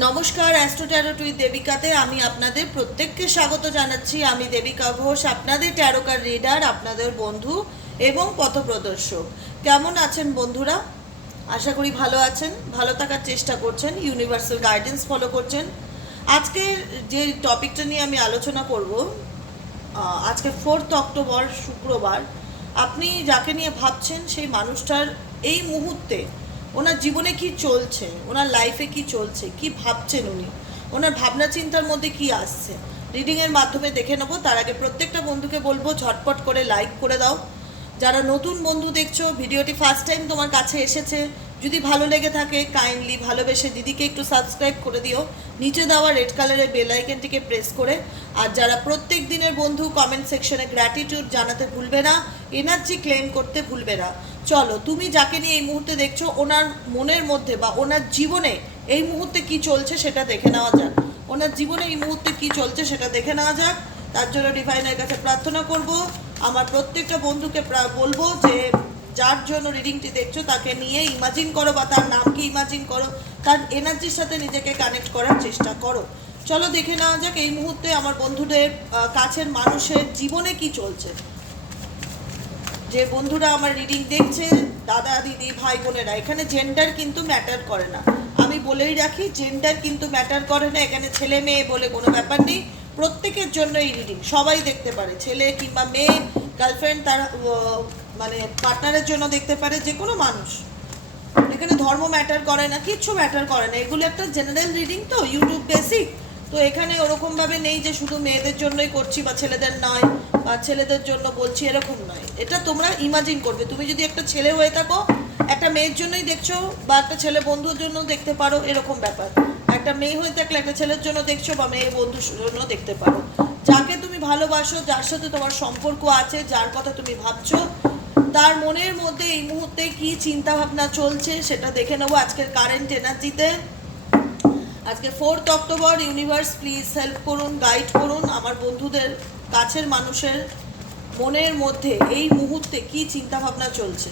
নমস্কার astro tarot with দেবিকাতে আমি আপনাদের প্রত্যেককে স্বাগত জানাচ্ছি। আমি দেবিকা ঘোষ, আপনাদের ট্যারোকার রিডার আপনাদের বন্ধু এবং পথপ্রদর্শক। কেমন আছেন বন্ধুরা? আশা করি ভালো আছেন, ভালো থাকার চেষ্টা করছেন ইউনিভার্সাল গাইডেন্স ফলো করছেন। আজকে যে টপিকটা নিয়ে আমি আলোচনা করব আজকে ফোর্থ অক্টোবর শুক্রবার, আপনি যাকে নিয়ে ভাবছেন সেই মানুষটার এই মুহূর্তে ওনার জীবনে কি চলছে? ওনার লাইফে কি চলছে? কি ভাবছেন উনি? ওনার ভাবনা চিন্তার মধ্যে কি আসছে? রিডিংয়ের মাধ্যমে দেখে নেব। তার আগে প্রত্যেকটা বন্ধুকে বলব, ঝটপট করে লাইক করে দাও। যারা নতুন বন্ধু দেখছ, ভিডিওটি ফার্স্ট টাইম তোমার কাছে এসেছে, যদি ভালো লেগে থাকে কাইন্ডলি ভালোবেসে দিদিকে একটু সাবস্ক্রাইব করে দিও। নিচে দেওয়া রেড কালারের বেল আইকনটিকে প্রেস করে। আর যারা প্রত্যেক দিনের বন্ধু কমেন্ট সেকশনে গ্র্যাটিটিউড জানাতে ভুলবে না এনার্জি ক্লেম করতে ভুলবে না। চলো, তুমি যাকে নিয়ে এই মুহূর্তে দেখছ, ওনার মনের মধ্যে বা ওনার জীবনে এই মুহূর্তে কি চলছে সেটা দেখে নেওয়া যাক। ওনার জীবনে এই মুহূর্তে কি চলছে সেটা দেখে নেওয়া যাক। তার জন্য ডিভাইনের কাছে প্রার্থনা করব। আমার প্রত্যেকটা বন্ধুকে বলব যে, যার জন্য রিডিংটি দেখছ, তাকে নিয়ে ইমাজিন করো বা তার নামকে ইমাজিন করো। তার এনার্জির সাথে নিজেকে কানেক্ট করার চেষ্টা করো। চলো, দেখে নেওয়া যাক এই মুহূর্তে আমার বন্ধুদের কাছের মানুষের জীবনে কি চলছে। যে বন্ধুরা আমার রিডিং দেখছে, দাদা, দিদি, ভাই, বোনেরা, এখানে জেন্ডার কিন্তু ম্যাটার করে না। আমি বলেই রাখি জেন্ডার কিন্তু ম্যাটার করে না, এখানে ছেলে মেয়ে বলে কোনো ব্যাপার নেই। প্রত্যেকের জন্য এই রিডিং সবাই দেখতে পারে, ছেলে কিংবা মেয়ে গার্লফ্রেন্ড তার মানে পার্টনারের জন্য দেখতে পারে, যে কোনো মানুষ। এখানে ধর্ম ম্যাটার করে না, কিচ্ছু ম্যাটার করে না। এগুলো একটা জেনারেল রিডিং তো ইউটিউব বেসিক তো এখানে ওরকমভাবে নেই যে শুধু মেয়েদের জন্যই করছি বা ছেলেদের নয়। ছেলেদের জন্য বলছি এরকম নয়। এটা তোমরা ইমাজিন করবে। তুমি যদি একটা ছেলে হয়ে থাকো, একটা মেয়ের জন্যই দেখছ বা একটা ছেলে বন্ধুর জন্য দেখতে পারো, এরকম ব্যাপার। একটা মেয়ে হয়ে থাকলে একটা ছেলের জন্য দেখছ বা মেয়ে বন্ধুর জন্য দেখতে পারো। যাকে তুমি ভালোবাসো, যার সাথে তোমার সম্পর্ক আছে, যার কথা তুমি ভাবছ, তার মনের মধ্যে এই মুহূর্তে কি চিন্তা ভাবনা চলছে সেটা দেখে নেব আজকের কারেন্ট এনার্জিতে আজকে fourth October universe please help করুন গাইড করুন আমার বন্ধুদের। কাছের মানুষের মনের মধ্যে এই মুহূর্তে কি চিন্তা ভাবনা চলছে?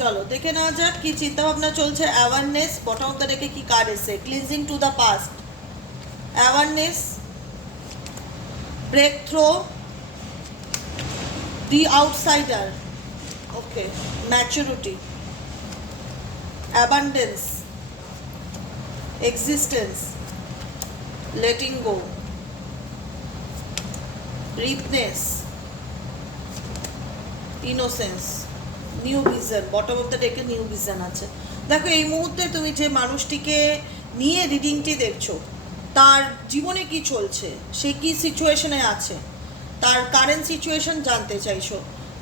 চলো, দেখে নেওয়া যাক কি চিন্তা ভাবনা চলছে। অ্যাওয়ারনেস বটম ডেকে কি কার্ড এসে? Cleansing to the past awareness break through the outsider okay maturity abundance existence letting go ripeness innocence new vision bottom of the ডেকে নিউ ভিজন আছে। দেখো, এই মুহূর্তে তুমি যে মানুষটিকে নিয়ে রিডিংটি দেখছ তার জীবনে কি চলছে? সে কি সিচুয়েশনে আছে? তার কারেন্ট সিচুয়েশন জানতে চাইছো।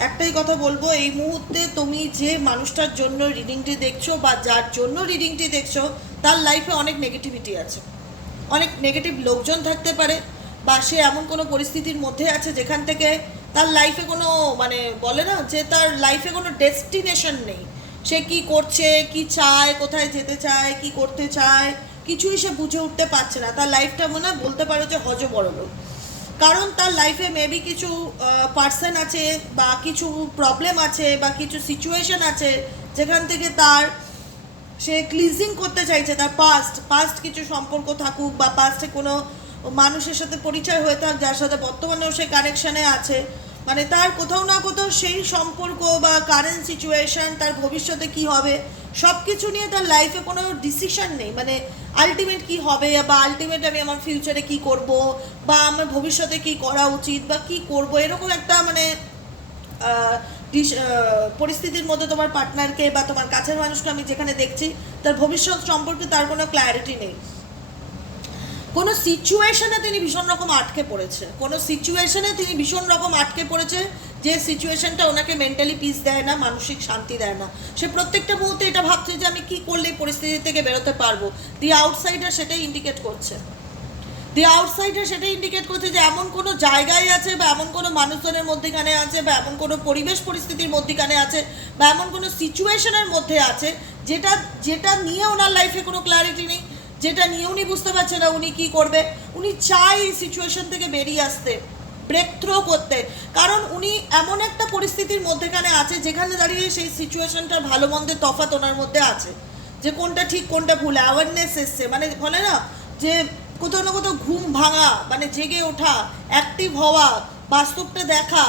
একটাই কথা বলব, এই মুহূর্তে তুমি যে মানুষটার জন্য রিডিংটি দেখছ বা যার জন্য রিডিংটি দেখছ, তার লাইফে অনেক নেগেটিভিটি আছে। অনেক নেগেটিভ লোকজন থাকতে পারে বা সে এমন কোনো পরিস্থিতির মধ্যে আছে যেখান থেকে তার লাইফে কোনো মানে বলে না যে তার লাইফে কোনো ডেস্টিনেশন নেই। সে কি করছে, কি চায়, কোথায় যেতে চায়, কি করতে চায় কিছুই সে বুঝে উঠতে পারছে না। তার লাইফটা মনে হয় বলতে পারো যে হজ বড় কারণ তার লাইফে মেবি কিছু পার্সন আছে বা কিছু প্রবলেম আছে বা কিছু সিচুয়েশন আছে যেখান থেকে তার সে ক্লিনজিং করতে চাইছে, তার পাস্ট পাস্ট কিছু সম্পর্ক থাকুক বা পাস্টে কোনো মানুষের সাথে পরিচয় হয়ে থাক, যার সাথে বর্তমানেও সে কানেকশানে আছে। মানে তার কোথাও না কোথাও সেই সম্পর্ক বা কারেন্ট সিচুয়েশন তার ভবিষ্যতে কি হবে সব কিছু নিয়ে তার লাইফে কোনো ডিসিশন নেই। মানে আলটিমেট কি হবে বা আলটিমেট আমি আমার ফিউচারে কি করব বা আমার ভবিষ্যতে কি করা উচিত বা কি করব, এরকম একটা মানে পরিস্থিতির মধ্যে তোমার পার্টনারকে বা তোমার কাছের মানুষকে আমি যেখানে দেখছি, তার ভবিষ্যৎ সম্পর্কে তার কোনো ক্ল্যারিটি নেই। কোনো সিচুয়েশনে তিনি ভীষণ রকম আটকে পড়েছে। কোনো সিচুয়েশনে তিনি ভীষণ রকম আটকে পড়েছে যে সিচুয়েশনটা ওনাকে মেন্টালি পিস দেয় না, মানসিক শান্তি দেয় না। সে প্রত্যেকটা মুহূর্তে এটা ভাবছে যে আমি কি করলে এই পরিস্থিতি থেকে বেরোতে পারব। দি আউটসাইডার সেটাই ইন্ডিকেট করছে। দি আউটসাইডার সেটা ইন্ডিকেট করছে যে এমন কোনো জায়গায় আছে বা এমন কোনো মানুষজনের মধ্যেখানে আছে বা এমন কোনো পরিবেশ পরিস্থিতির মধ্যেখানে আছে বা এমন কোনো সিচুয়েশনের মধ্যে আছে যেটা যেটা নিয়ে ওনার লাইফে কোনো ক্ল্যারিটি নেই। যেটা নিয়ে উনি বুঝতে পারছে না উনি কি করবে। উনি চাই এই সিচুয়েশন থেকে বেরিয়ে আসতে ব্রেক থ্রো করতে। কারণ উনি এমন একটা পরিস্থিতির মধ্যেখানে আছে, যেখানে দাঁড়িয়ে সেই সিচুয়েশনটা ভালো মন্দের তফাৎ ওনার মধ্যে আছে। যে কোনটা ঠিক, কোনটা ভুল অ্যাওয়ারনেস এসছে। মানে বলে না, যে কোথাও না কোথাও ঘুম ভাঙা মানে জেগে ওঠা অ্যাক্টিভ হওয়া, বাস্তবটা দেখা,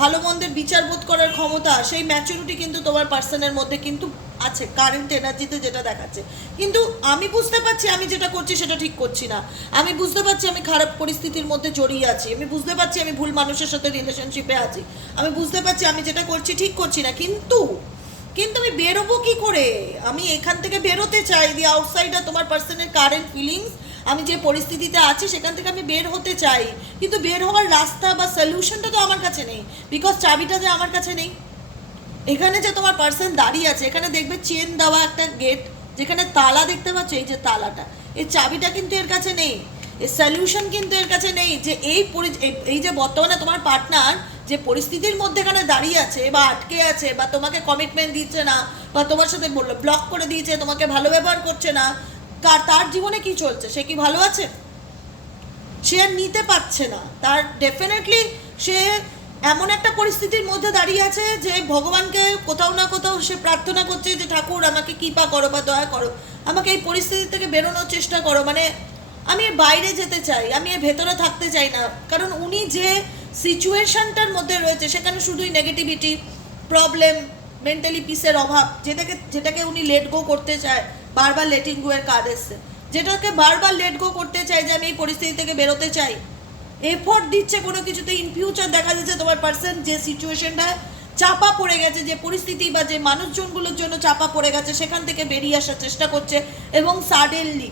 ভালো মন্দের বিচারবোধ করার ক্ষমতা, সেই ম্যাচুরিটি কিন্তু তোমার পার্সনের মধ্যে কিন্তু আছে কারেন্ট এনার্জিতে যেটা দেখাচ্ছে। কিন্তু আমি বুঝতে পারছি আমি যেটা করছি সেটা ঠিক করছি না। আমি বুঝতে পারছি আমি খারাপ পরিস্থিতির মধ্যে জড়িয়ে আছি। আমি বুঝতে পারছি আমি ভুল মানুষের সাথে রিলেশনশিপে আছি। আমি বুঝতে পারছি আমি যেটা করছি ঠিক করছি না। কিন্তু কিন্তু আমি বেরোবো কি করে? আমি এখান থেকে বেরোতে চাই দি আউটসাইডার তোমার পার্সনের কারেন্ট ফিলিংস আমি যে পরিস্থিতিতে আছি সেখান থেকে আমি বের হতে চাই। কিন্তু বের হওয়ার রাস্তা বা সলিউশনটা তো আমার কাছে নেই। বিকজ চাবিটা যে আমার কাছে নেই। এখানে যে তোমার পার্সন দাঁড়িয়ে আছে, এখানে দেখবে চেন দেওয়া একটা গেট যেখানে তালা দেখতে পাচ্ছ, এই যে তালাটা। এই চাবিটা কিন্তু এর কাছে নেই। এই সলিউশন কিন্তু এর কাছে নেই যে এই- এই যে বর্তমানে তোমার পার্টনার যে পরিস্থিতির মধ্যে এখানে দাঁড়িয়ে আছে বা আটকে আছে বা তোমাকে কমিটমেন্ট দিচ্ছে না বা তোমার সাথে বলল ব্লক করে দিয়েছে, তোমাকে ভালো ব্যবহার করছে না, কার, তার জীবনে কি চলছে? সে কি ভালো আছে? সে আর নিতে পারছে না। তার ডেফিনেটলি সে এমন একটা পরিস্থিতির মধ্যে দাঁড়িয়ে আছে যে ভগবানকে কোথাও না কোথাও সে প্রার্থনা করছে যে, ঠাকুর, আমাকে কৃপা করো বা দয়া করো। আমাকে এই পরিস্থিতি থেকে বেরোনোর চেষ্টা করো। মানে আমি বাইরে যেতে চাই, আমি এর ভেতরে থাকতে চাই না। কারণ উনি যে সিচুয়েশনটার মধ্যে রয়েছে, সেখানে শুধুই নেগেটিভিটি প্রবলেম মেন্টালি পিসের অভাব, যেটাকে যেটাকে উনি লেট গো করতে চায়, বারবার লেটিং গো এর কার্ড এসছে। যেটাকে বারবার লেট গো করতে চাই যে, আমি এই পরিস্থিতি থেকে বেরোতে চাই এফোর্ট দিচ্ছে কোনো কিছুতে ইন ফিউচার দেখা যাচ্ছে তোমার পার্সন যে সিচুয়েশনটা চাপা পড়ে গেছে, যে পরিস্থিতি বা যে মানুষজনগুলোর জন্য চাপা পড়ে গেছে, সেখান থেকে বেরিয়ে আসার চেষ্টা করছে এবং সাডেনলি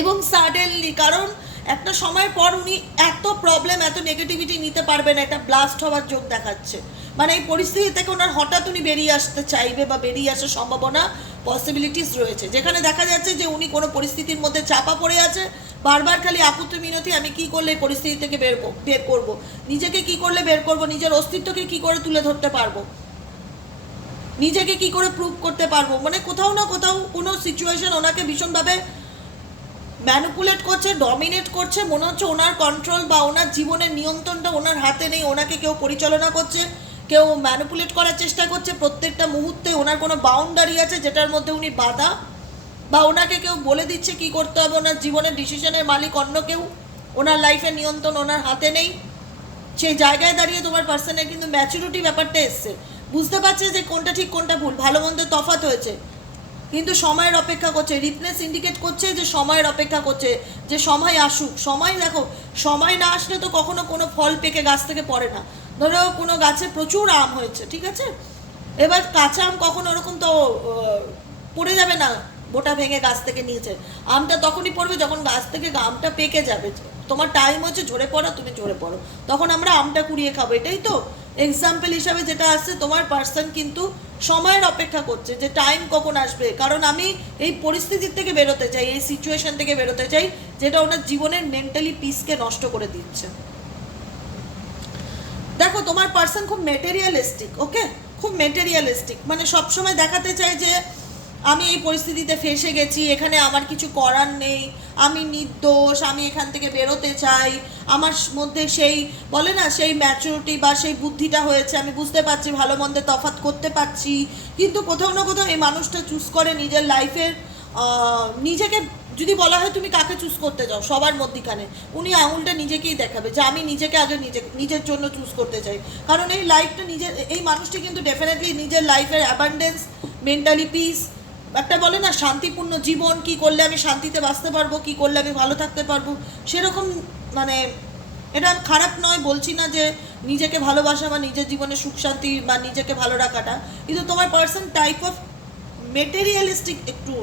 এবং সাডেনলি কারণ একটা সময় পর উনি এত প্রবলেম এত নেগেটিভিটি নিতে পারবে না এটা ব্লাস্ট হওয়ার যোগ দেখাচ্ছে। মানে এই পরিস্থিতি থেকে ওনার হঠাৎ উনি বেরিয়ে আসতে চাইবে বা বেরিয়ে আসার সম্ভাবনা পসিবিলিটিস রয়েছে। যেখানে দেখা যাচ্ছে যে উনি কোনো পরিস্থিতির মধ্যে চাপা পড়ে আছে, বারবার খালি আপুত্র মিনতি, আমি কি করলে এই পরিস্থিতি থেকে বের বের করব? নিজেকে কি করলে বের করব? নিজের অস্তিত্বকে কি করে তুলে ধরতে পারব? নিজেকে কি করে প্রুভ করতে পারব? মানে কোথাও না কোথাও কোনো সিচুয়েশন ওনাকে ভীষণভাবে ম্যানুপুলেট করছে ডমিনেট করছে। মনে হচ্ছে ওনার কন্ট্রোল বা ওনার জীবনের নিয়ন্ত্রণটা ওনার হাতে নেই, ওনাকে কেউ পরিচালনা করছে। কেউ ম্যানুপুলেট করার চেষ্টা করছে, প্রত্যেকটা মুহূর্তে ওনার কোনো বাউন্ডারি আছে যেটার মধ্যে উনি বাধা? বা ওনাকে কেউ বলে দিচ্ছে কি করতে হবে? ওনার জীবনের ডিসিশনের মালিক অন্য কেউ? ওনার লাইফের নিয়ন্ত্রণ ওনার হাতে নেই? সেই জায়গায় দাঁড়িয়ে তোমার পার্সনের কিন্তু ম্যাচুরিটি ব্যাপারটা এসছে। বুঝতে পারছে যে কোনটা ঠিক, কোনটা ভুল। ভালো মন্দ তফাৎ হয়েছে। কিন্তু সময়ের অপেক্ষা করছে। রিপনেস ইন্ডিকেট করছে যে সময়ের অপেক্ষা করছে। যে সময় আসুক। সময় দেখো, সময় না আসলে তো কখনো কোনো ফল পেকে গাছ থেকে পড়ে না। ধরো কোনো গাছে প্রচুর আম হয়েছে, ঠিক আছে? এবার কাঁচা আম কখনো ওরকম তো পড়ে যাবে না বোটা ভেঙে গাছ থেকে নিয়েছে। আমটা তখনই পড়বে যখন গাছ থেকে আমটা পেকে যাবে। তোমার টাইম হচ্ছে ঝরে পড়া, তুমি ঝরে পড়ো। তখন আমরা আমটা কুড়িয়ে খাব, এটাই তো। এক্সাম্পল হিসাবে যেটা আসছে, তোমার পার্সন কিন্তু সময়ের অপেক্ষা করছে যে টাইম কখন আসবে। কারণ আমি এই পরিস্থিতির থেকে বেরোতে চাই, এই সিচুয়েশন থেকে বেরোতে চাই, যেটা ওনার জীবনের মেন্টালি পিসকে নষ্ট করে দিচ্ছে। দেখো, তোমার পার্সন খুব মেটেরিয়ালিস্টিক ওকে খুব মেটেরিয়ালিস্টিক মানে সবসময় দেখাতে চায় যে, আমি এই পরিস্থিতিতে ফেসে গেছি, এখানে আমার কিছু করার নেই, আমি নির্দোষ, আমি এখান থেকে বেরোতে চাই। আমার মধ্যে সেই, বলে না, সেই ম্যাচুরিটি বা সেই বুদ্ধিটা হয়েছে, আমি বুঝতে পারছি, ভালো মন্দে তফাৎ করতে পারছি। কিন্তু কোথাও না কোথাও এই মানুষটা চুজ করে নিজের লাইফের নিজেকে যদি বলা হয় তুমি কাকে চুজ করতে যাও সবার মধ্যিখানে, উনি আঙুলটা নিজেকেই দেখাবে যে আমি নিজেকে আগে নিজে, নিজের জন্য চুজ করতে চাই। কারণ এই লাইফটা নিজের, এই মানুষটি কিন্তু ডেফিনেটলি নিজের লাইফের অ্যাবান্ডেন্স মেন্টালি পিস একটা বলে না, শান্তিপূর্ণ জীবন, কি করলে আমি শান্তিতে বাঁচতে পারব, কি করলে আমি ভালো থাকতে পারব, সেরকম মানে এটা খারাপ নয়, বলছি না যে নিজেকে ভালোবাসা বা নিজের জীবনে সুখ, শান্তি বা নিজেকে ভালো রাখাটা, কিন্তু তোমার পার্সন টাইপ অফ মেটেরিয়ালিস্টিক একটু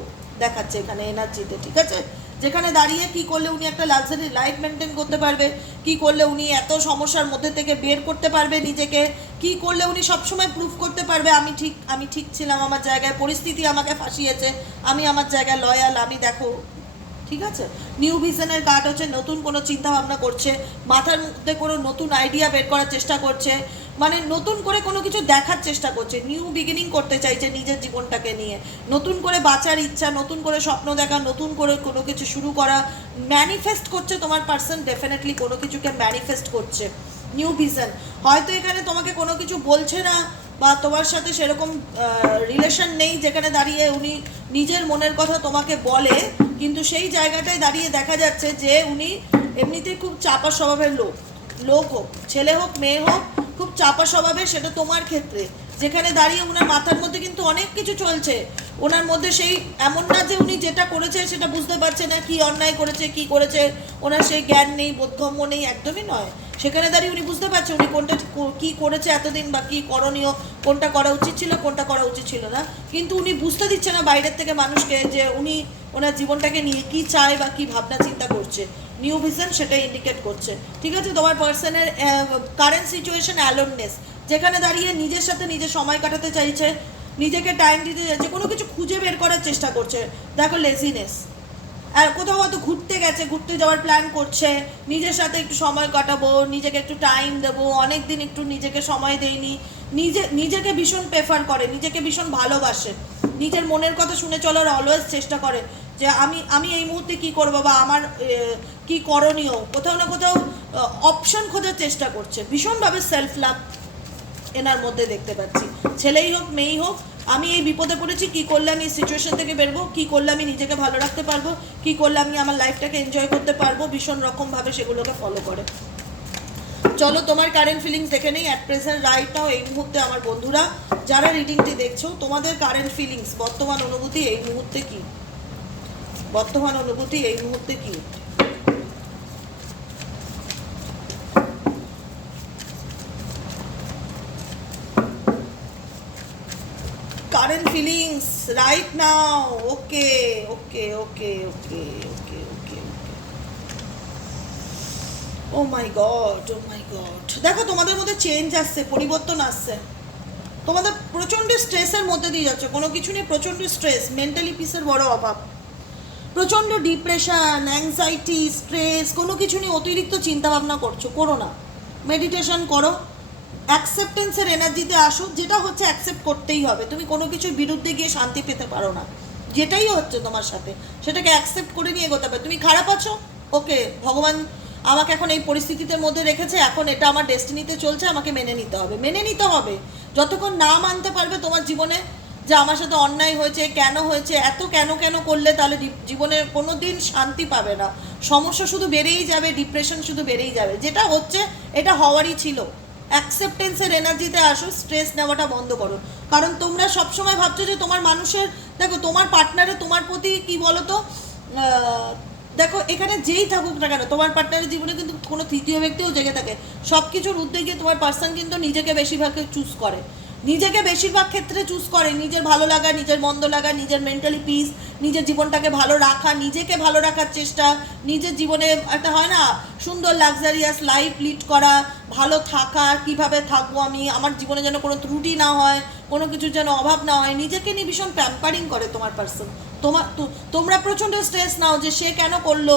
দেখাচ্ছে এখানে এনার্জিতে, ঠিক আছে? যেখানে দাঁড়িয়ে কি করলে উনি একটা লাক্সারি লাইফ মেনটেন করতে পারবে? কি করলে উনি এত সমস্যার মধ্যে থেকে বের করতে পারবে নিজেকে? কি করলে উনি সবসময় প্রুফ করতে পারবে? আমি ঠিক আমি ঠিক ছিলাম আমার জায়গায়, পরিস্থিতি আমাকে ফাঁসিয়েছে, আমি আমার জায়গায় লয়াল আমি দেখো, ঠিক আছে? নিউ ভিশনের কার্ড হচ্ছে নতুন কোনো চিন্তা ভাবনা করছে, মাথার মধ্যে কোনো নতুন আইডিয়া বের করার চেষ্টা করছে মানে নতুন করে কোনো কিছু দেখার চেষ্টা করছে নিউ বিগিনিং করতে চাইছে নিজের জীবনটাকে নিয়ে। নতুন করে বাঁচার ইচ্ছা, নতুন করে স্বপ্ন দেখা, নতুন করে কোনো কিছু শুরু করা ম্যানিফেস্ট করছে তোমার পার্সন ডেফিনেটলি কোনো কিছুকে ম্যানিফেস্ট করছে। নিউ ভিশন হয়তো এখানে তোমাকে কোনো কিছু বলছে না, বা তোমার সাথে সেরকম রিলেশন নেই যেখানে দাঁড়িয়ে উনি নিজের মনের কথা তোমাকে বলে, কিন্তু সেই জায়গাটায় দাঁড়িয়ে দেখা যাচ্ছে যে উনি এমনিতেই খুব চাপা স্বভাবের লোক। লোক হোক, ছেলে হোক, মেয়ে হোক, খুব চাপা স্বভাবের, সেটা তোমার ক্ষেত্রে। যেখানে দাঁড়িয়ে ওনার মাথার মধ্যে কিন্তু অনেক কিছু চলছে। ওনার মধ্যে সেই এমন না যে উনি যেটা করেছে সেটা বুঝতে পারছে না কি অন্যায় করেছে, কি করেছে। ওনার সেই জ্ঞান নেই, বোধগম্য নেই, একদমই নয়। সেখানে দাঁড়িয়ে উনি বুঝতে পারছে উনি কোনটা কি করেছে এতদিন বা কি করণীয়, কোনটা করা উচিত ছিল, কোনটা করা উচিত ছিল না। কিন্তু উনি বুঝতে দিচ্ছে না বাইরের থেকে মানুষকে যে উনি ওনার জীবনটাকে নিয়ে কি চায় বা কি ভাবনা চিন্তা করছে। নিউ ভিশন সেটা ইন্ডিকেট করছে। ঠিক আছে? তোমার পার্সনের কারেন্ট সিচুয়েশন অ্যালোননেস যেখানে দাঁড়িয়ে নিজের সাথে নিজে সময় কাটাতে চাইছে, নিজেকে টাইম দিতে চাইছে, কোনো কিছু খুঁজে বের করার চেষ্টা করছে। দেখো লেজিনেস আর কোথাও হয়তো ঘুরতে গেছে, ঘুরতে যাওয়ার প্ল্যান করছে, নিজের সাথে একটু সময় কাটাবো, নিজেকে একটু টাইম দেবো অনেক দিন একটু নিজেকে সময় দেয়নি নিজে, নিজেকে ভীষণ প্রেফার করে, নিজেকে ভীষণ ভালোবাসে। নিজের মনের কথা শুনে চলার অলওয়েজ চেষ্টা করে। যে আমি আমি এই মুহূর্তে কি করব বা আমার কি করণীয়? কোথাও না কোথাও অপশন খোঁজার চেষ্টা করছে। ভীষণভাবে সেলফ লাভ এনার মধ্যে দেখতে পাচ্ছি। ছেলেই হোক, মেয়েই হোক, আমি এই বিপদে পড়েছি, কি করলে আমি এই সিচুয়েশন থেকে বেরবো? কি করলে আমি নিজেকে ভালো রাখতে পারব? কি করলে আমি আমার লাইফটাকে এনজয় করতে পারব? ভীষণ রকমভাবে সেগুলোকে ফলো করে। চলো, তোমার কারেন্ট ফিলিংস দেখে নেই। অ্যাট প্রেজেন্ট রাইট নাও এই মুহূর্তে আমার বন্ধুরা, যারা রিডিংটি দেখছ, তোমাদের কারেন্ট ফিলিংস বর্তমান অনুভূতি এই মুহূর্তে কি? বর্তমান অনুভূতি এই মুহূর্তে কি? Current feelings right now. Okay okay okay okay okay okay oh my god oh my god দেখো, তোমাদের মধ্যে চেঞ্জ আসছে, পরিবর্তন আসছে। তোমাদের প্রচণ্ড স্ট্রেসের মধ্যে দিয়ে যাচ্ছে। কোনো কিছু নিয়ে প্রচণ্ড স্ট্রেস মেন্টালি পিসের বড় অভাব। প্রচণ্ড ডিপ্রেশন অ্যাংজাইটি স্ট্রেস কোনো কিছু নিয়ে অতিরিক্ত চিন্তা ভাবনা করছ, করো না। মেডিটেশন করো। অ্যাকসেপ্টেন্সের এনার্জিতে আসো, যেটা হচ্ছে অ্যাকসেপ্ট করতেই হবে। তুমি কোনো কিছুর বিরুদ্ধে গিয়ে শান্তি পেতে পারো না। যেটাই হচ্ছে তোমার সাথে, সেটাকে অ্যাকসেপ্ট করে নিয়ে এগোতে হবে। তুমি খারাপ আছো? ওকে ভগবান আমাকে এখন এই পরিস্থিতির মধ্যে রেখেছে। এখন এটা আমার ডেস্টিনিতে চলছে, আমাকে মেনে নিতে হবে। মেনে নিতে হবে। যতক্ষণ না মানতে পারবে তোমার জীবনে যে আমার সাথে অন্যায় হয়েছে, কেন হয়েছে, এত কেন কেন করলে তাহলে ডি- জীবনে কোনো দিন শান্তি পাবে না। সমস্যা শুধু বেড়েই যাবে ডিপ্রেশন শুধু বেড়েই যাবে। যেটা হচ্ছে, এটা হওয়ারই ছিল। অ্যাকসেপ্টেন্সের এনার্জিতে আসো স্ট্রেস নেওয়াটা বন্ধ করো। কারণ তোমরা সবসময় ভাবছ যে তোমার মানুষের, দেখো, তোমার পার্টনারে তোমার প্রতি কি বলো তো দেখো, এখানে যেই থাকুক না কেন, তোমার পার্টনারের জীবনে কিন্তু কোনো তৃতীয় ব্যক্তিও জেগে থাকে। সব কিছুর উদ্যোগে তোমার পার্সন কিন্তু নিজেকে বেশিরভাগ চুজ করে। নিজেকে বেশিরভাগ ক্ষেত্রে চুজ করে। নিজের ভালো লাগা, নিজের মন্দ লাগা, নিজের মেন্টালি পিস নিজের জীবনটাকে ভালো রাখা, নিজেকে ভালো রাখার চেষ্টা, নিজের জীবনে একটা হয় না, সুন্দর লাক্সারিয়াস লাইফ লিড করা, ভালো থাকা, কীভাবে থাকব আমি, আমার জীবনে যেন কোনো ত্রুটি না হয়, কোনো কিছুর যেন অভাব না হয়, নিজেকে নিয়ে ভীষণ প্যাম্পারিং করে তোমার পার্সন তোমার তোমরা প্রচণ্ড স্ট্রেস নাও যে সে কেন করল,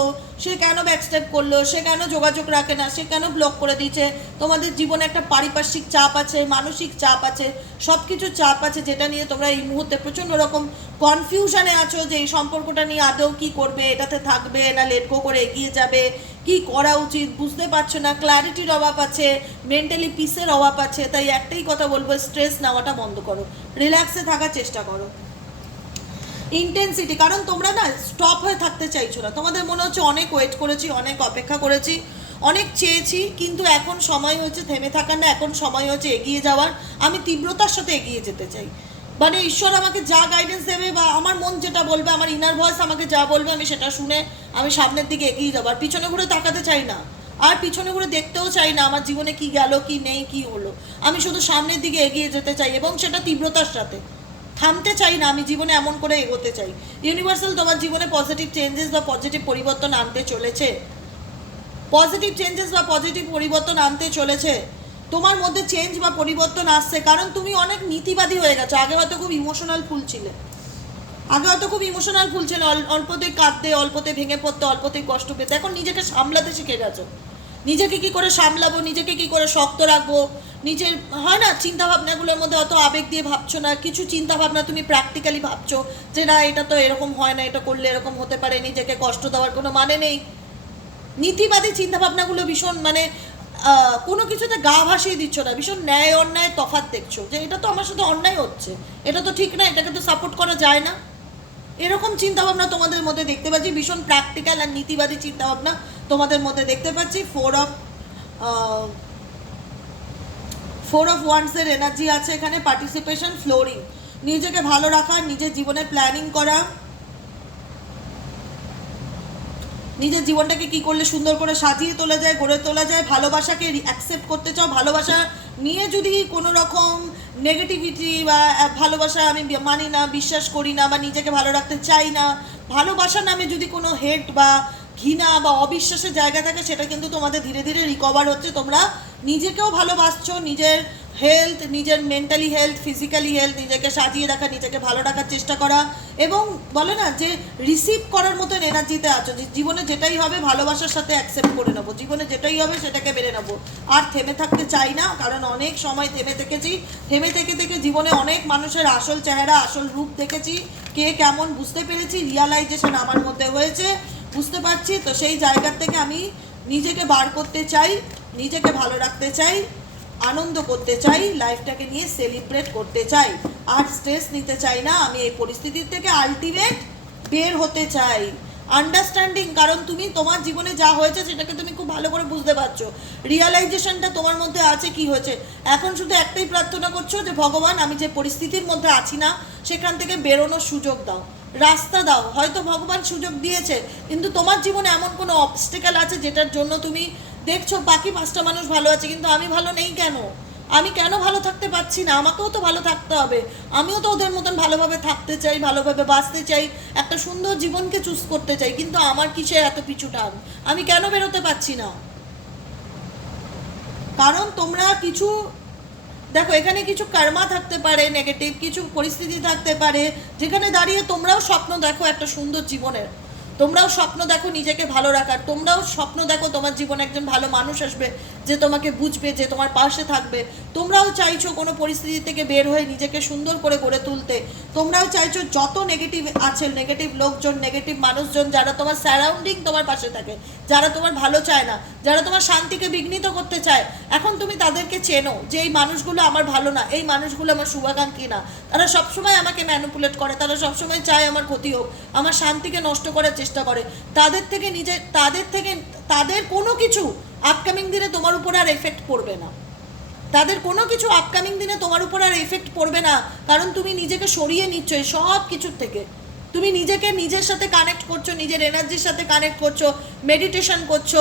সে কেন ব্যাকস্টেপ করল, সে কেন যোগাযোগ রাখে না, সে কেন ব্লক করে দিয়েছে, তোমাদের জীবনে একটা পারিপার্শ্বিক চাপ আছে, মানসিক চাপ আছে সব কিছু চাপ আছে যেটা নিয়ে তোমরা এই মুহূর্তে প্রচণ্ড রকম কনফিউশনে আছো যে এই সম্পর্কটা নিয়ে আদৌ কি করবে, এটাতে থাকবে না লেট গো করে এগিয়ে যাবে, কি করা উচিত বুঝতে পারছ না ক্ল্যারিটির অভাব আছে মেন্টালি পিসের অভাব আছে, তাই একটাই কথা বলব স্ট্রেস নেওয়াটা বন্ধ করো রিল্যাক্সে থাকার চেষ্টা করো। ইন্টেন্সিটি কারণ তোমরা না স্টপ হয়ে থাকতে চাইছো না। তোমাদের মনে হচ্ছে অনেক ওয়েট করেছি, অনেক অপেক্ষা করেছি, অনেক চেয়েছি, কিন্তু এখন সময় হয়েছে থেমে থাকার না, এখন সময় হয়েছে এগিয়ে যাওয়ার। আমি তীব্রতার সাথে এগিয়ে যেতে চাই। মানে ঈশ্বর আমাকে যা গাইডেন্স দেবে বা আমার মন যেটা বলবে, আমার ইনার ভয়েস আমাকে যা বলবে, আমি সেটা শুনে আমি সামনের দিকে এগিয়ে যাব। আর পিছনে ঘুরে তাকাতে চাই না। আর পিছনে ঘুরে দেখতেও চাই না আমার জীবনে কি গেল, কি নেই, কি হলো। আমি শুধু সামনের দিকে এগিয়ে যেতে চাই এবং সেটা তীব্রতার সাথে। থামতে চাই না, আমি জীবনে এমন করে এগোতে চাই। ইউনিভার্সাল তোমার জীবনে পজিটিভ চেঞ্জেস বা পজিটিভ পরিবর্তন আনতে চলেছে। পজিটিভ চেঞ্জেস বা পজিটিভ পরিবর্তন আনতে চলেছে। তোমার মধ্যে চেঞ্জ বা পরিবর্তন আসছে, কারণ তুমি অনেক নীতিবাদী হয়ে গেছো। আগে হয়তো খুব ইমোশনাল ফুল ছিলে। আগে হয়তো খুব ইমোশনাল ফুল ছিল। অল- অল্পতেই কাঁদতে অল্পতে ভেঙে পড়তে, অল্পতেই কষ্ট পেতে। এখন নিজেকে সামলাতে শিখে গেছো। নিজেকে কি করে সামলাবো, নিজেকে কি করে শক্ত রাখব? নিজের, হয় না চিন্তা ভাবনাগুলোর মধ্যে অত আবেগ দিয়ে ভাবছ না, কিছু চিন্তা ভাবনা তুমি প্র্যাকটিক্যালি ভাবছ যে না, এটা তো এরকম হয় না, এটা করলে এরকম হতে পারে, নিজেকে কষ্ট দেওয়ার কোনো মানে নেই। নীতিবাদী চিন্তা ভাবনাগুলো ভীষণ মানে কোনো কিছুতে গা ভাসিয়ে দিচ্ছ না, ভীষণ ন্যায় অন্যায় তফাৎ দেখছ যে এটা তো আমার সাথে অন্যায় হচ্ছে, এটা তো ঠিক না, এটাকে তো সাপোর্ট করা যায় না। এরকম চিন্তাভাবনা তোমাদের মধ্যে দেখতে পাচ্ছি, ভীষণ প্র্যাকটিক্যাল আর নীতিবাদী চিন্তাভাবনা তোমাদের মধ্যে দেখতে পাচ্ছি ফোর অফ ফোর অফ ওয়ান্সের এনার্জি আছে এখানে পার্টিসিপেশন ফ্লোরিং নিজেকে ভালো রাখা, নিজের জীবনে প্ল্যানিং করা। নিজের জীবনটাকে কি করলে সুন্দর করে সাজিয়ে তোলা যায়, গড়ে তোলা যায়, ভালোবাসাকে অ্যাকসেপ্ট করতে চাও, ভালোবাসা নিয়ে যদি কোনো রকম নেগেটিভিটি বা ভালোবাসা আমি মানি না, বিশ্বাস করি না বা নিজেকে ভালো রাখতে চাই না, ভালোবাসা নামে যদি কোনো হেট বা ঘৃণা বা অবিশ্বাসের জায়গা থাকে, সেটা কিন্তু তোমাদের ধীরে ধীরে রিকভার হচ্ছে। তোমরা নিজেকেও ভালোবাসছো, নিজের হেলথ নিজের মেন্টালি হেলথ ফিজিক্যালি হেলথ নিজেকে সাজিয়ে রাখা, নিজেকে ভালো রাখার চেষ্টা করা এবং বলে না যে রিসিভ করার মতন এনার্জিতে আছো। যে জীবনে যেটাই হবে, ভালোবাসার সাথে অ্যাকসেপ্ট করে নেব। জীবনে যেটাই হবে, সেটাকে মেনে নেব। আর থেমে থাকতে চাই না, কারণ অনেক সময় থেমে থেকেছি। থেমে থেকে থেকে জীবনে অনেক মানুষের আসল চেহারা, আসল রূপ দেখেছি। কে কেমন বুঝতে পেরেছি রিয়ালাইজেশন আমার মধ্যে হয়েছে। বুঝতে পারছি, তো সেই জায়গার থেকে আমি নিজেকে বার করতে চাই, নিজেকে ভালো রাখতে চাই, আনন্দ করতে চাই, লাইফটাকে নিয়ে সেলিব্রেট করতে চাই। আর স্ট্রেস নিতে চাই না, আমি এই পরিস্থিতির থেকে আলটিমেট বের হতে চাই। আন্ডারস্ট্যান্ডিং কারণ তুমি তোমার জীবনে যা হয়েছে সেটাকে তুমি খুব ভালো করে বুঝতে পারছ। রিয়ালাইজেশনটা তোমার মধ্যে আছে কি হয়েছে? এখন শুধু একটাই প্রার্থনা করছ যে, ভগবান, আমি যে পরিস্থিতির মধ্যে আছি না, সেখান থেকে বেরোনোর সুযোগ দাও। রাস্তা দাও। হয়তো ভগবান সুযোগ দিয়েছে, কিন্তু তোমার জীবনে এমন কোনো অবস্টেকাল আছে যেটার জন্য তুমি দেখছ, বাকি পাঁচটা মানুষ ভালো আছে, কিন্তু আমি ভালো নেই কেন? আমি কেন ভালো থাকতে পারছি না? আমাকেও তো ভালো থাকতে হবে। আমিও তো ওদের মতন ভালোভাবে থাকতে চাই, ভালোভাবে বাঁচতে চাই, একটা সুন্দর জীবনকে চুজ করতে চাই, কিন্তু আমার কিসে এত পিছু টান? আমি কেন বেরোতে পারছি না? কারণ তোমরা কিছু দেখো, এখানে কিছু কর্মা থাকতে পারে নেগেটিভ কিছু পরিস্থিতি থাকতে পারে, যেখানে দাঁড়িয়ে তোমরাও স্বপ্ন দেখো একটা সুন্দর জীবনের। তোমরাও স্বপ্ন দেখো নিজেকে ভালো রাখার, তোমরাও স্বপ্ন দেখো তোমার জীবনে একজন ভালো মানুষ আসবে। যে তোমাকে বুঝবে, যে তোমার পাশে থাকবে। তোমরাও চাইছো কোনো পরিস্থিতি থেকে বের হয়ে নিজেকে সুন্দর করে গড়ে তুলতে। তোমরাও চাইছো যত নেগেটিভ আছে নেগেটিভ লোকজন নেগেটিভ মানুষজন, যারা তোমার সারাউন্ডিং তোমার পাশে থাকে, যারা তোমার ভালো চায় না, যারা তোমার শান্তিকে বিঘ্নিত করতে চায়, এখন তুমি তাদেরকে চেনো যে এই মানুষগুলো আমার ভালো না, এই মানুষগুলো আমার শুভাকাঙ্ক্ষী না। তারা সবসময় আমাকে ম্যানুপুলেট করে, তারা সবসময় চায় আমার ক্ষতি হোক, আমার শান্তিকে নষ্ট করার চেষ্টা করে। তাদের থেকে নিজে, তাদের থেকে, তাদের কোনো কিছু আপকামিং দিনে তোমার উপর আর এফেক্ট পড়বে না। তাদের কোনো কিছু আপকামিং দিনে তোমার উপর আর এফেক্ট পড়বে না, কারণ তুমি নিজেকে সরিয়ে নিচ্ছ এই সব কিছুর থেকে। তুমি নিজেকে নিজের সাথে কানেক্ট করছ, নিজের এনার্জির সাথে কানেক্ট করছ মেডিটেশন করছ,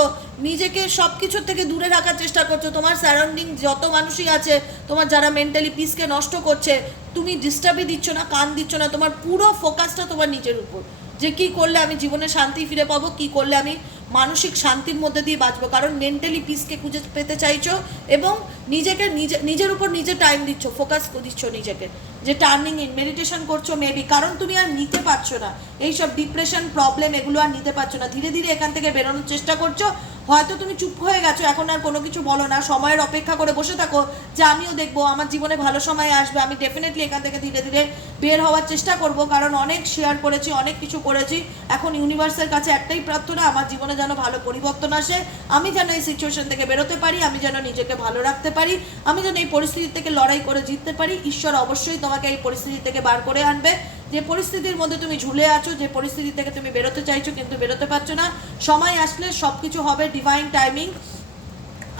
নিজেকে সব কিছুর থেকে দূরে রাখার চেষ্টা করছ। তোমার সারাউন্ডিং যত মানুষই আছে, তোমার যারা মেন্টালি পিসকে নষ্ট করছে, তুমি ডিস্টার্বই দিচ্ছ না, কান দিচ্ছ না, তোমার পুরো ফোকাসটা তোমার নিজের উপর। যে কি করলে আমি জীবনে শান্তি ফিরে পাবো, কি করলে আমি মানসিক শান্তির মধ্যে দিয়ে বাঁচবো। কারণ মেন্টালি পিসকে খুঁজে পেতে চাইছো এবং নিজেকে নিজে, নিজের উপর নিজে টাইম দিচ্ছ ফোকাস দিচ্ছ নিজেকে। যে টার্নিং ইন মেডিটেশন করছ মেবি কারণ তুমি আর নিতে পারছ না। এইসব ডিপ্রেশন প্রবলেম এগুলো আর নিতে পারছ না। ধীরে ধীরে এখান থেকে বেরোনোর চেষ্টা করছ। হয়তো তুমি চুপ হয়ে গেছো, এখন আর কোনো কিছু বলো না। সময়ের অপেক্ষা করে বসে থাকো, যে আমিও দেখব, আমার জীবনে ভালো সময় আসবে। আমি ডেফিনেটলি এখান থেকে ধীরে ধীরে বের হওয়ার চেষ্টা করব, কারণ অনেক শেয়ার করেছি, অনেক কিছু করেছি। এখন ইউনিভার্সের কাছে একটাই প্রার্থনা, আমার জীবনে যেন ভালো পরিবর্তন আসে। আমি যেন এই সিচুয়েশন থেকে বেরোতে পারি, আমি যেন নিজেকে ভালো রাখতে পারি, আমি যেন এই পরিস্থিতি থেকে লড়াই করে জিততে পারি। ঈশ্বর অবশ্যই তোমাকে এই পরিস্থিতি থেকে বার করে আনবে। যে পরিস্থিতির মধ্যে তুমি ঝুলে আছো, যে পরিস্থিতি থেকে তুমি বেরোতে চাইছো কিন্তু বেরোতে পারছ না। সময় আসলে সব কিছু হবে ডিভাইন টাইমিং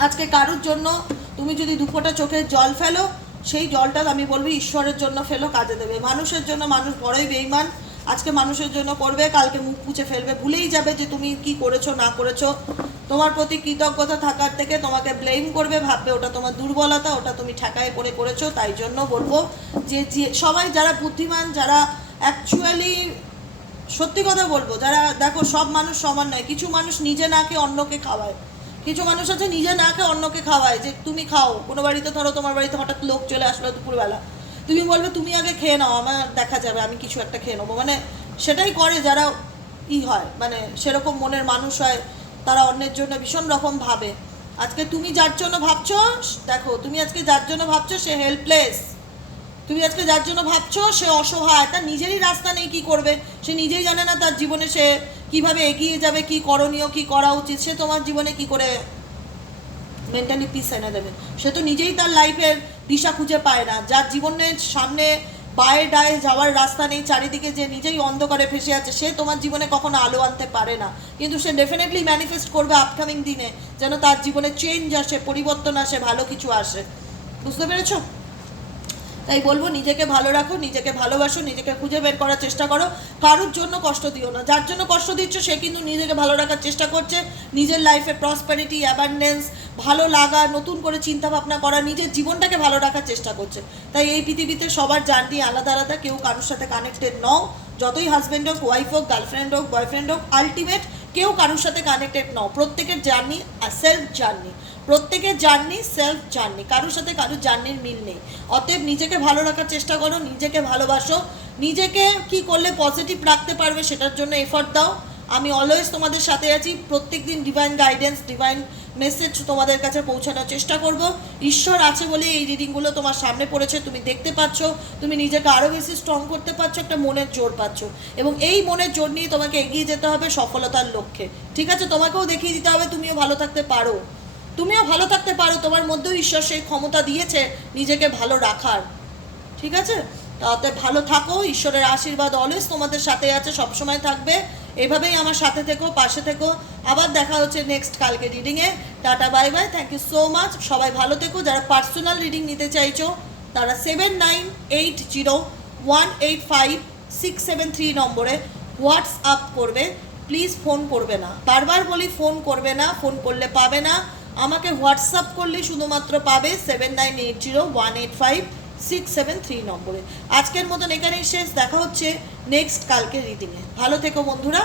আজকে কারুর জন্য তুমি যদি দুপোটা চোখে জল ফেলো, সেই জলটা আমি বলব ঈশ্বরের জন্য ফেলো, কাজে দেবে। মানুষের জন্য মানুষ বড়ই বেইমান আজকে মানুষের জন্য করবে, কালকে মুখ পুছে ফেলবে, ভুলেই যাবে যে তুমি কি করেছ, না করেছ। তোমার প্রতি কৃতজ্ঞতা থাকার থেকে তোমাকে ব্লেম করবে, ভাববে ওটা তোমার দুর্বলতা, ওটা তুমি ঠেকায় করে করেছ, তাই জন্য বলব যে যে সবাই যারা বুদ্ধিমান, যারা অ্যাকচুয়ালি সত্যি কথা বলব, যারা দেখো সব মানুষ সমান নয়, কিছু মানুষ নিজে না খেয়ে অন্যকে খাওয়ায়। কিছু মানুষ আছে নিজে না খেয়ে অন্যকে খাওয়ায়, যে তুমি খাও, কোনো বাড়িতে ধরো তোমার বাড়িতে হঠাৎ লোক চলে আসলো দুপুরবেলা। তুমি বলবে, তুমি আগে খেয়ে নাও, আমার দেখা যাবে, আমি কিছু একটা খেয়ে নেব। মানে সেটাই করে যারা ই হয় মানে সেরকম মনের মানুষ হয়, তারা অন্যের জন্য ভীষণ রকম ভাবে। আজকে তুমি যার জন্য ভাবছ, দেখো, তুমি আজকে যার জন্য ভাবছ, সে হেল্পলেস তুমি আজকে যার জন্য ভাবছ, সে অসহায়, তার নিজেরই রাস্তা নেই কি করবে। সে নিজেই জানে না তার জীবনে সে কীভাবে এগিয়ে যাবে, কি করণীয়, কি করা উচিত। সে তোমার জীবনে কি করে মেন্টালি পিস এনে দেবে? সে তো নিজেই তার লাইফের দিশা খুঁজে পায় না। যার জীবনের সামনে পায়ে ডায়ে যাওয়ার রাস্তা নেই, চারিদিকে যে নিজেই অন্ধকারে ফেসে আছে, সে তোমার জীবনে কখনো আলো আনতে পারে না। কিন্তু সে ডেফিনেটলি ম্যানিফেস্ট করবে আপকামিং দিনে, যেন তার জীবনে চেঞ্জ আসে, পরিবর্তন আসে, ভালো কিছু আসে। বুঝতে পেরেছ? তাই বলব, নিজেকে ভালো রাখো, নিজেকে ভালোবাসো, নিজেকে খুঁজে বের করার চেষ্টা করো। কারোর জন্য কষ্ট দিও না। যার জন্য কষ্ট দিচ্ছ, সে কিন্তু নিজেকে ভালো রাখার চেষ্টা করছে। নিজের লাইফে প্রসপারিটি অ্যাবান্ডেন্স ভালো লাগা, নতুন করে চিন্তা ভাবনা করা, নিজের জীবনটাকে ভালো রাখার চেষ্টা করছে। তাই এই পৃথিবীতে সবার জার্নি আলাদা আলাদা। কেউ কারোর সাথে কানেক্টেড নও। যতই হাজব্যান্ড হোক ওয়াইফ হোক গার্লফ্রেন্ড হোক বয়ফ্রেন্ড হোক আলটিমেট কেউ কারোর সাথে কানেক্টেড নও। প্রত্যেকের জার্নি সেলফ জার্নি প্রত্যেকের জার্নি সেলফ জার্নি। কারোর সাথে কারোর জার্নির মিল নেই। অতএব নিজেকে ভালো রাখার চেষ্টা করো, নিজেকে ভালোবাসো। নিজেকে কি করলে পজিটিভ রাখতে পারবে সেটার জন্য এফর্ট দাও। আমি অলওয়েজ তোমাদের সাথে আছি। প্রত্যেক দিন ডিভাইন গাইডেন্স ডিভাইন মেসেজ তোমাদের কাছে পৌঁছানোর চেষ্টা করব। ঈশ্বর আছে বলে এই রিডিংগুলো তোমার সামনে পড়েছে, তুমি দেখতে পাচ্ছ। তুমি নিজেকে আরও বেশি স্ট্রং করতে পারছ, একটা মনের জোর পাচ্ছ। এবং এই মনের জোর নিয়ে তোমাকে এগিয়ে যেতে হবে সফলতার লক্ষ্যে। ঠিক আছে, তোমাকেও দেখিয়ে দিতে হবে, তুমিও ভালো থাকতে পারো। তুমিও ভালো থাকতে পারো, তোমার মধ্যেও ঈশ্বর সেই ক্ষমতা দিয়েছে নিজেকে ভালো রাখার। ঠিক আছে? তাতে ভালো থাকো, ঈশ্বরের আশীর্বাদ অলওয়েজ তোমাদের সাথে আছে, সবসময় থাকবে। এভাবেই আমার সাথে থেকো, পাশে থেকো। আবার দেখা হচ্ছে নেক্সট কালকে রিডিংয়ে tata bye bye thank you so much সবাই ভালো থেকো, যারা পার্সোনাল রিডিং নিতে চাইছো, তারা seven nine eight zero one eight five six seven three নম্বরে হোয়াটসঅ্যাপ করবে। প্লিজ ফোন করবে না। বারবার বলি ফোন করবে না ফোন করলে পাবে না। আমাকে হোয়াটসঅ্যাপ করলে শুধুমাত্র পাবে seven nine eight zero one eight five six seven three নম্বরে। আজকের মতন এখানেই শেষ, দেখা হচ্ছে নেক্সট কালকে রিডিংয়ে ভালো থেকো বন্ধুরা।